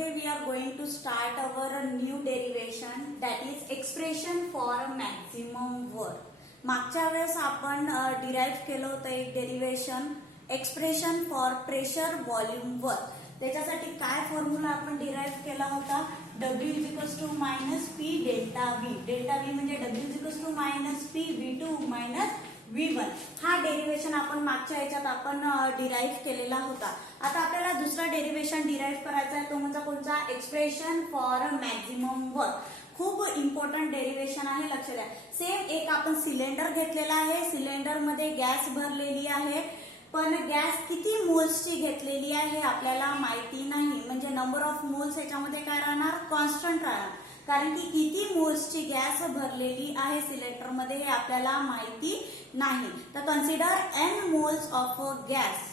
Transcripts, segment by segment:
today we are going to start our new derivation, that is expression for maximum work. मागच्या वेळेस आपण derive केलं होतं एक derivation expression for pressure volume work. त्याच्यासाठी काय फॉर्म्युला आपण डिराइव्ह केला होता? W = -P delta V. Delta V म्हणजे W = -P V2 - V1. हा डेरिव्हेशन आपण मागच्या ह्याच्यात आपण डिराइव्ह केलेला होता. आता आपल्याला दुसरा डेरिव्हेशन डिराइव्ह करायचा आहे, तो म्हणजे कोणता? Expression for maximum work. खूप इम्पॉर्टंट डेरिव्हेशन आहे, लक्ष द्या. सेम एक आपण सिलेंडर घेतलेला आहे, सिलेंडर मध्ये गॅस भरलेली आहे, पण गॅस किती मोल्सची घेतलेली आहे आपल्याला माहिती नाही. म्हणजे नंबर ऑफ मोल्स याच्यामध्ये काय राहणार? कॉन्स्टंट राहणार, कारण की किती मोल्सची गॅस भरलेली आहे सिलेंडर मध्ये हे आपल्याला माहिती नाही. तर consider n moles of gas.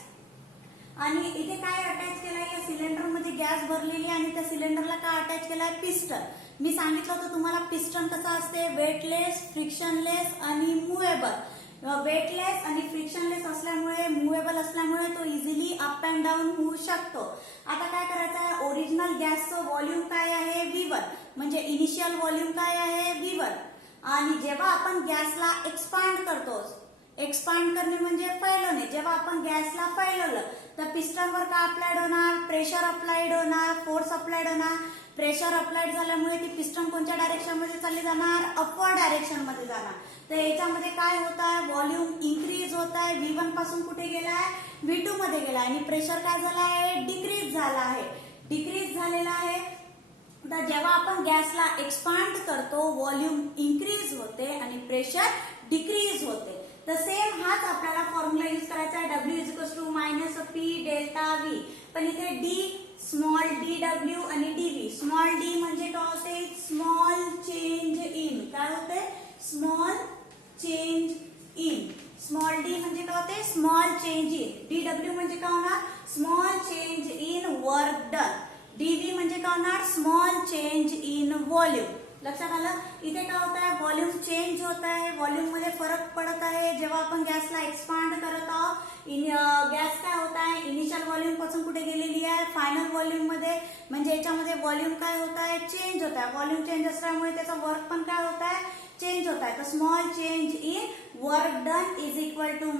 आणि इथे काय अटॅच केलंय? या सिलेंडर मध्ये गॅस भरलेली आणि त्या सिलेंडरला काय अटॅच केलाय? पिस्टन. मी सांगितलं होतं तुम्हाला पिस्टन कसं असते? वेटलेस, फ्रिक्शनलेस आणि मुव्हेबल. वेटलेस आणि फ्रिक्शनलेस असल्यामुळे, मुव्हेबल असल्यामुळे तो इझिली अप अँड डाऊन होऊ शकतो. आता काय करायचं आहे? ओरिजिनल गॅसचं व्हॉल्यूम काय आहे? V1. म्हणजे इनिशियल व्हॉल्यूम काय आहे? V1. आणि जेव्हा आपण गॅसला एक्सपांड करतो, एक्सपांड करणे म्हणजे फैलवणे, जेव्हा आपण गॅसला फैलवलं तर पिस्टनवर काय अप्लाइड होणार? प्रेशर अप्लाइड होणार, फोर्स अप्लाइड होणार. प्रेशर अप्लाइड झाल्यामुळे ती पिस्टन कोणत्या डायरेक्शन मध्ये चालली जाणार? अपवर्ड डायरेक्शन मध्ये जाणार. तर याच्यामध्ये काय होत आहे? व्हॉल्यूम इन्क्रीज होत आहे. V1 पासून कुठे गेलाय? V2 मध्ये गेला. आणि प्रेशर काय झाला आहे? डिक्रीज झाला आहे. डिक्रीज झालेला आहे. तर जेव्हा आपण गॅसला एक्सपांड करतो, व्हॉल्यूम इन्क्रीज होते आणि प्रेशर डिक्रीज होते. तर सेम हाच आपल्याला फॉर्म्युला यूज करायचा आहे. W = -P delta V. पण इथे D, स्मॉल dw आणि dv. स्मॉल d म्हणजे काय होते? Small change in. काय होते? Small change in. Small d म्हणजे काय होते? Small change in. dw म्हणजे काय होणार? Small change in work done. dv म्हणजे काय होणार? Small change in volume. लक्षात आलं? इथे काय होत आहे? व्हॉल्यूम चेंज होत आहे, व्हॉल्यूम मध्ये फरक पडत आहे. जेव्हा आपण गॅसला एक्सपांड करत आहोत, गॅस काय होत आहे? इनिशियल व्हॉल्यूम पासून कुठे गेलेली आहे? फायनल व्हॉल्यूम मध्ये. म्हणजे याच्यामध्ये व्हॉल्यूम काय होत आहे? चेंज होत आहे. व्हॉल्यूम चेंज असल्यामुळे त्याचा वर्क पण काय होत आहे? चेंज होत आहे. तर small change in work done is equal to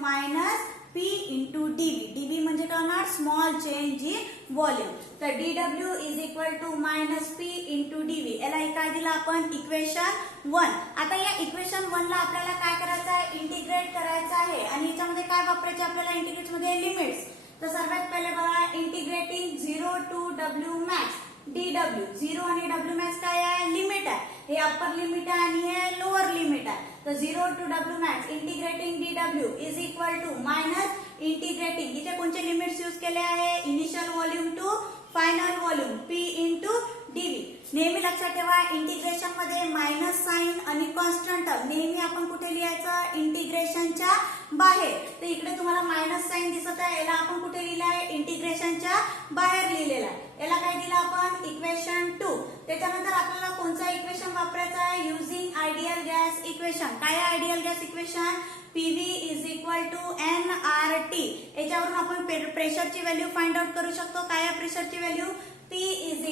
-P × dv. dv म्हणजे काय होणार? Small change in volume. तर dw is equal to -P × dv. याला काय दिलं आपण? इक्वेशन 1. आता या इक्वेशन 1 ला आपल्याला काय करायचं आहे? इंटिग्रेट करायचं आहे. आणि याच्यामध्ये काय वापरायचे आपल्याला? इंटिग्रेट मध्ये लिमिट्स. तर सर्वात पहिले बघा, integrating 0 to W max dw. 0 आणि W max काय आहे? लिमिट आहे. हे अप्पर लिमिट आहे आणि हे लोअर लिमिट आहे. तर 0 to W max integrating dw is equal to minus integrating, इथे कोणते लिमिट्स यूज केले आहे? Initial volume to final volume P × dv. नेहमी लक्षात ठेवा, इंटिग्रेशन मध्ये मायनस साइन आणि कॉन्स्टंट टर्म नेहमी आपण कुठे लिहायचं? इंटिग्रेशनच्या बाहेर. तर इकडे तुम्हाला मायनस साइन दिसत आहे, याला आपण कुठे लिहिलं आहे? इंटिग्रेशनच्या बाहेर लिहिलेला आहे. याला काय दिलं आपण? इक्वेशन 2. त्याच्यानंतर आपल्याला कोणतं इक्वेशन वापरायचं आहे? Using ideal gas equation. काय आहे ideal gas equation? PV = nRT. याच्यावरून आपण प्रेशरची व्हॅल्यू फाइंड आउट करू शकतो. काय आहे प्रेशरची व्हॅल्यू? P =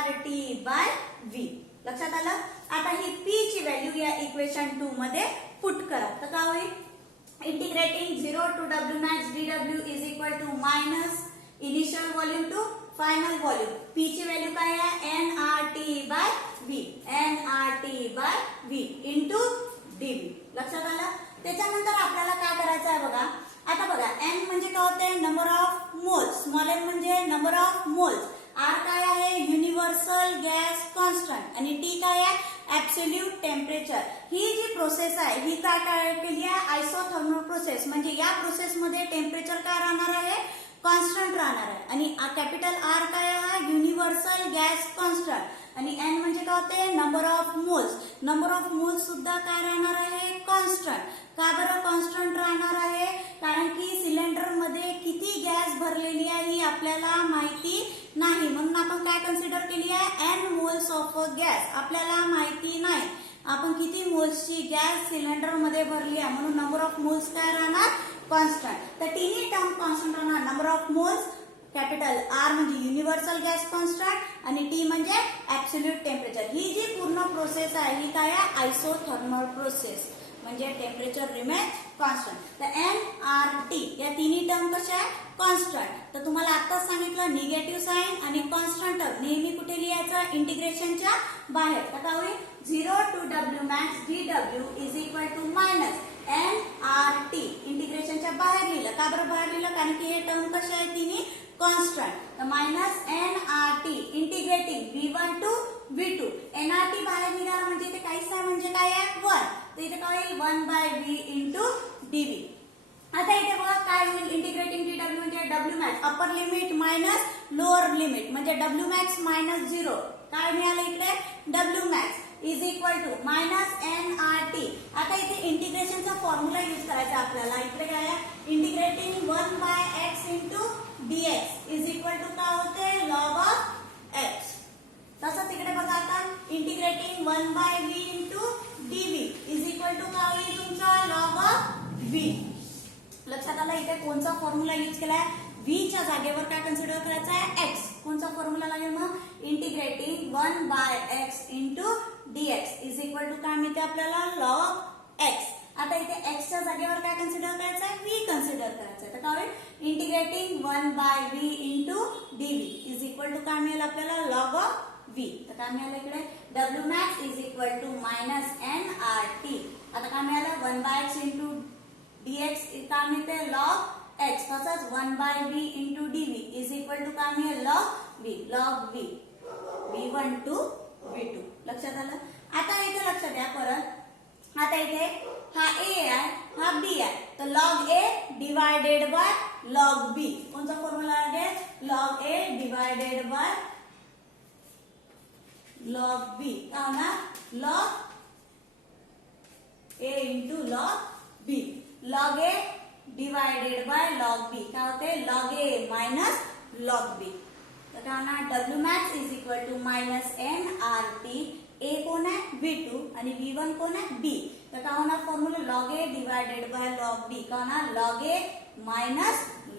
nRT/V. लक्षात आलं? आता ही P ची व्हॅल्यू या इक्वेशन 2 मध्ये पुट करा. तर काय होईल? Integrating 0 to W max dw is equal to minus initial volume to final volume. P ची व्हॅल्यू काय आहे? nRT/V. nRT/V × dv. लक्षात आलं? त्याच्यानंतर आपल्याला काय करायचं आहे बघा. आता बघा, n म्हणजे काय होते? Number of moles. Small n म्हणजे नंबर ऑफ मोल्स. R काय आहे? Universal gas constant. आणि T काय आहे? Absolute temperature. ही जी प्रोसेस आहे ही काय केली आहे? Isothermal process. म्हणजे या प्रोसेस मध्ये टेम्परेचर काय राहणार आहे? कॉन्स्टंट राहणार आहे. आणि कॅपिटल R काय आहे? Universal gas constant. आणि n म्हणजे काय होते? Number of moles. Number of moles सुद्धा काय राहणार आहे? कॉन्स्टंट. का बरं कॉन्स्टंट राहणार आहे? कारण की सिलेंडर मध्ये किती गॅस भरलेली आहे ही आपल्याला माहिती नाही, म्हणून आपण काय कन्सिडर केली आहे? n moles of gas. आपल्याला माहिती नाही आपण किती मोल्सची गॅस सिलेंडर मध्ये भरली आहे, म्हणून नंबर ऑफ मोल्स काय राहणार? कॉन्स्टंट. तर तिन्ही टर्म कॉन्स्टंट राहणार. Number of moles, capital R म्हणजे युनिव्हर्सल गॅस कॉन्स्टंट आणि टी म्हणजे ऍब्सोल्यूट टेम्परेचर. ही जी पूर्ण प्रोसेस आहे ही काय आहे, आयसोथर्मल प्रोसेस म्हणजे टेम्परेचर रिमेन्स कॉन्स्टंट. तर nRT या तिन्ही टर्म कशा आहे, कॉन्स्टंट. तर तुम्हाला आताच सांगितलं निगेटिव्ह साइन आणि कॉन्स्टंट टर्म नेहमी कुठे लिहायचं, इंटिग्रेशनच्या बाहेर. तर काय होईल, 0 to W max dW is equal to minus nRT इंटिग्रेशनच्या बाहेर लिहिलं. का बरं बाहेर लिहिलं, कारण की हे टर्म कशा आहे, तिन्ही कॉन्स्टंट. तर minus nRT integrating V1 to V2. nRT बाहेर निघाला म्हणजे इथे काहीच नाही, म्हणजे काय आहे, 1. तर इथे काय होईल, 1/V into dV. आता इथे बघा काय होईल, इंटिग्रेटिंग dW म्हणजे W max upper limit minus lower limit म्हणजे W max मायनस 0. काय मिळालं इकडे, W max is equal to minus nRT. आता इथे इंटिग्रेशनचा फॉर्म्युला यूज करायचा आपल्याला. इकडे काय आहे, integrating 1/x into dx is equal to काय होते, log of x. तसंच इकडे बघा आता integrating 1/v into dv is equal to काय होईल तुमचा, log of v. लक्षात आलं इथे कोणता फॉर्म्युला यूज केलाय, v च्या जागेवर काय कन्सिडर करायचा आहे, x. कोणता फॉर्म्युला लागेल मग, integrating 1/x into dx is equal to काय मिळते आपल्याला, log x. आता इथे x च्या जागेवर काय कन्सिडर करायचं आहे, v कन्सिडर करायचं आहे. तर काय होईल, integrating 1/v into dv is equal to काय मिळेल आपल्याला, log of v. तर काय मिळालं इकडे, W max is equal to minus nRT. आता काय मिळालं, 1/x into dx काय मिळते, log x. तसंच 1/v into dv is equal to काय मिळेल, log v. log v V1 to V2. लक्षात आलं. आता इथे लक्षात द्या परत. आता इथे हा A आहे, हा B आहे. तर log A divided by log B. कोणता फॉर्म्युला लागेल, log A divided by log B. काय होणार, log A into log B. log A divided by log B काय होते, log A minus log B. तर काय होणार, W max is equal to minus nRT. A कोण आहे, V2 आणि V1 कोण आहे, B. तर काय होणार formula, log A divided by log B. काय होणार, log A minus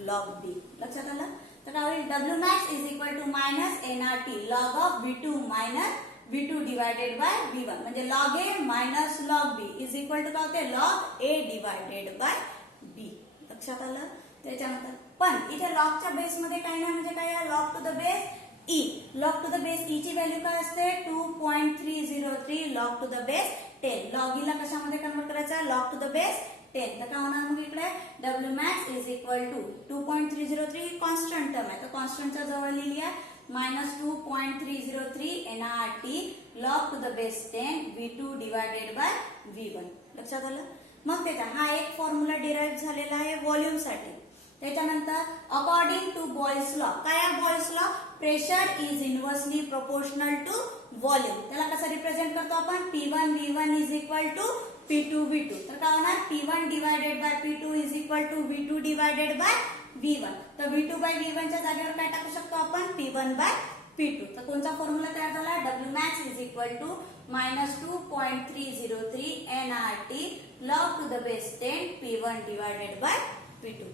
log B. लक्षात आलं. तर काय होईल, W max is equal to minus nRT log of V2 minus V2 divided by V1 म्हणजे log A minus log B is equal to काय होते, log A divided by B. लक्षात आलं. त्याच्यानंतर पण इथे log च्या बेस मध्ये काय नाही, म्हणजे काय आहे, log to the base E. log to the base E ची व्हॅल्यू काय असते, 2.303 log to the base 10. log E ला कशामध्ये कन्वर्ट करायचं आहे, log टू द बेस 10. तर काय होणार मग इकडे, W max is equal to 2.303 constant term आहे, तर कॉन्स्टंटच्या जवळ लिहिली आहे minus 2.303 nRT log to the base 10 V2 divided by V1. लक्षात आलं. मग त्याचा हा एक फॉर्म्युला डिराइव्ह झालेला आहे व्हॉल्यूम साठी. त्याच्यानंतर अकॉर्डिंग टू बॉयल्स लॉ, काय आहे Boyle's law, pressure is inversely proportional to volume. त्याला कसं रिप्रेझेंट करतो आपण, P1 V1 is equal to P2 V2. तर काय होणार, P1 divided by P2 is equal to V2 divided by V1. तर V2 बाय V1 च्या जागेवर काय टाकू शकतो आपण, P1 बाय P2. तर कोणता फॉर्म्युला तयार झाला, W max is equal to minus 2.303 nRT log to the base 10 P1 divided by P2.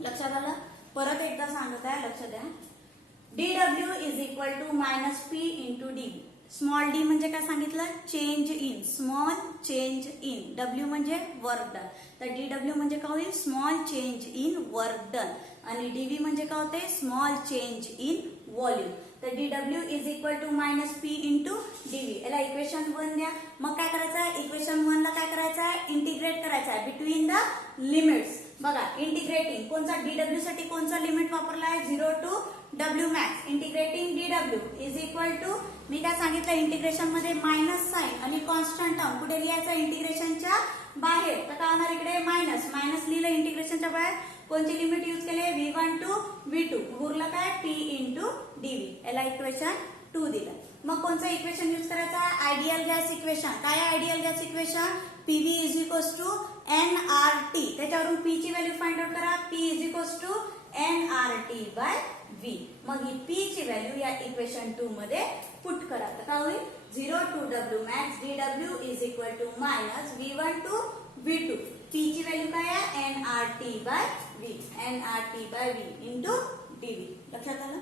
लक्षात आलं. परत एकदा सांगत आहे, लक्ष द्या. dW is equal to minus P into dV. Small d म्हणजे काय सांगितलं, change in, small change in. W म्हणजे वर्क डन. तर dW म्हणजे काय होईल, small change in work done. आणि dV म्हणजे काय होते, स्मॉल चेंज इन व्हॉल्यूम. तर dW is equal to minus P into dV. याला इक्वेशन 1 द्या. मग काय करायचं आहे, इक्वेशन 1 ला काय करायचं आहे, इंटिग्रेट करायचं आहे बिटवीन द लिमिट्स. बघा इंटिग्रेटिंग कोणता, dW साठी कोणता लिमिट वापरला आहे, 0 to W max. Integrating dW is equal to, मी काय सांगितलं इंटिग्रेशन मध्ये मायनस साइन आणि कॉन्स्टंट टर्म कुठे लिहायचं, इंटिग्रेशनच्या बाहेर. तर काय होणार इकडे, मायनस मायनस लिहिलं इंटिग्रेशनच्या बाहेर. कोणती लिमिट यूज केले, V1 टू V2. उरलं काय, P इंटू dV. याला इक्वेशन 2 दिलं. मग कोणतं इक्वेशन यूज करायचं आहे, आयडियल गॅस इक्वेशन. काय आहे ideal gas equation, PV is equals to nRT. त्याच्यावरून P ची व्हॅल्यू फाइंड आउट करा, P is equals to nRT by V. मग ही P ची व्हॅल्यू या इक्वेशन 2 मध्ये पुट करा. तर काय होईल, 0 to W max dW is equal to minus V1 to V2. P ची व्हॅल्यू काय आहे, nRT by V. nRT by V into dV. लक्षात आलं.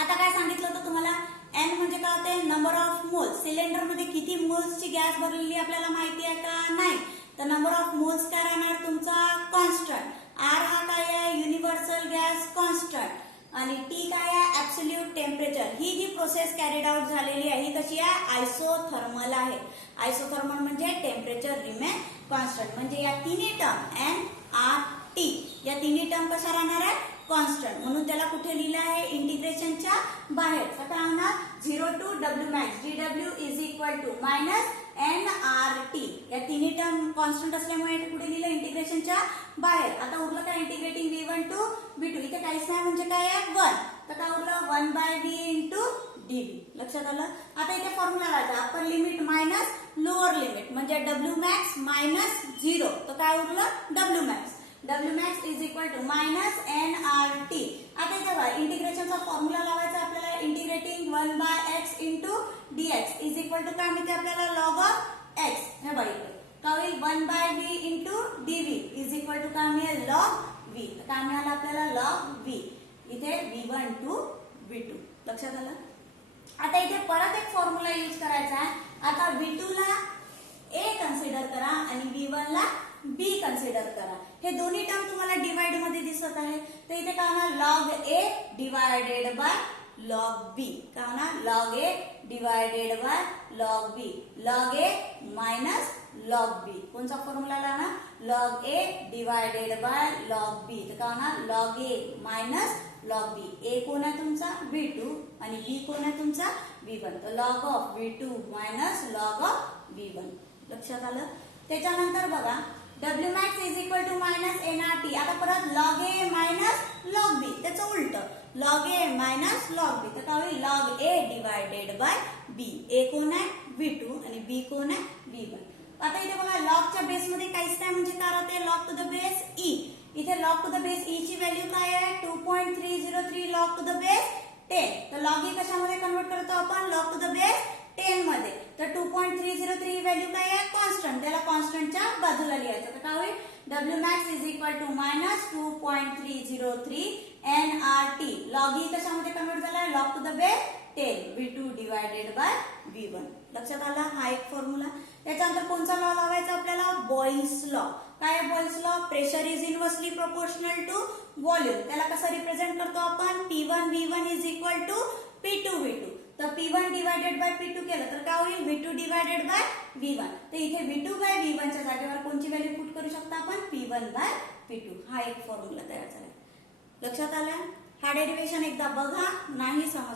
आता काय सांगितलं होतं तुम्हाला, एन म्हणजे काय होते, नंबर ऑफ मोल्स. सिलेंडर मध्ये किती मोल्सची गॅस भरलेली आपल्याला माहिती आहे का, नाही. तर नंबर ऑफ मोल्स काय राहणार तुमचा, कॉन्स्टंट. आर हा काय आहे, युनिव्हर्सल गॅस कॉन्स्टंट. आणि टी काय आहे, ऍब्सोल्यूट टेम्परेचर. ही जी प्रोसेस कॅरीड आउट झालेली आहे ही कशी आहे, आयसोथर्मल आहे. आयसोथर्मल म्हणजे टेम्परेचर रिमेन कॉन्स्टंट. म्हणजे या तिन्ही टर्म एन आर टी या तिन्ही टर्म कशा राहणार आहे, कॉन्स्टंट. म्हणून त्याला कुठे लिहिलं आहे, इंटिग्रेशनच्या बाहेर. तर काय होणार, 0 to W max dw is equal to minus n R T. या तिन्ही टर्म कॉन्स्टंट असल्यामुळे कुठे लिहिलं, इंटिग्रेशनच्या बाहेर. आता उरलं काय, इंटिग्रेटिंग v1 टू v2. इथे काहीच नाही म्हणजे काय आहे, 1. तर काय उरलं, 1/v इंटू डीव्ही. लक्षात आलं. आता इथे फॉर्म्युला लावायचा, upper limit minus lower limit म्हणजे डब्ल्यू मॅक्स मायनस 0. तर काय उरलं, W max. W max is equal to minus n R T. आता इथे बघा, इंटिग्रेशनचा फॉर्म्युला लावायचा आपल्याला, integrating 1/x into dx is equal to काय मिळते आपल्याला, लॉग ऑफ x. हे बघा इकडे काय होईल, 1/v into dV is equal to काय मिळेल, लॉग v. काय मिळालं आपल्याला, लॉग v. इथे v1 टू v2. लक्षात आलं. आता इथे परत एक फॉर्म्युला यूज करायचा आहे. आता v2 ला a कन्सिडर करा आणि v1 ला b कन्सिडर करा. हे दोन्ही टर्म तुम्हाला डिवाइड मध्ये दिसत आहे. तर इथे काय होणार, log a divided by log b. काय होणार, log a divided by log b. Log a minus log b. कोणता फॉर्म्युला लावणार, log a divided by log b. तर काय होणार, log a minus log b. a कोण आहे तुमचा, v2 आणि b कोण आहे तुमचा, v1. तर log of v2 minus log of v1. लक्षात आलं. त्याच्यानंतर बघा, W max is equal to minus n R T. आता परत log A minus log B, त्याचं उलट, log A minus log B. तर काय होईल, log A divided by B. A कोण आहे, v2 आणि बी कोण आहे, v1. आता इथे बघा, लॉगच्या बेस मध्ये काहीच नाही म्हणजे काय होते, log to the base e. इथे log to the base e ची व्हॅल्यू काय आहे, 2.303 लॉग टू द बेस 10. तर लॉग ई कशामध्ये कन्वर्ट करतो आपण, लॉग टू द बेस 10 मध्ये. तर 2.303 व्हॅल्यू काय आहे, कॉन्स्टंट. त्याला कॉन्स्टंटच्या बाजूला लिहायचं. तर काय होईल, W max is equal to minus 2.303 n R T. Log e कशामध्ये कन्वर्ट झाला, log to the base 10 v2 divided by v1. लक्षात आला. हा एक फॉर्म्युला. त्याच्यानंतर कोणता लॉ लावायचा आपल्याला, बॉइल्स लॉ. काय Boyle's law, pressure is inversely proportional to volume. त्याला कसं रिप्रेझेंट करतो आपण, P1 V1 is equal to P2 V2. तर P1 डिवायडेड बाय P2 केलं तर काय होईल, V2 डिवायडेड बाय V1. तर इथे V2 बाय V1 च्या जागेवर कोणची व्हॅल्यू पुट करू शकता आपण, P1 बाय P2. हा एक फॉर्म्युला तयार झाला. लक्षात आला. हा डेरिव्हेशन एकदा बघा, नाही समजलं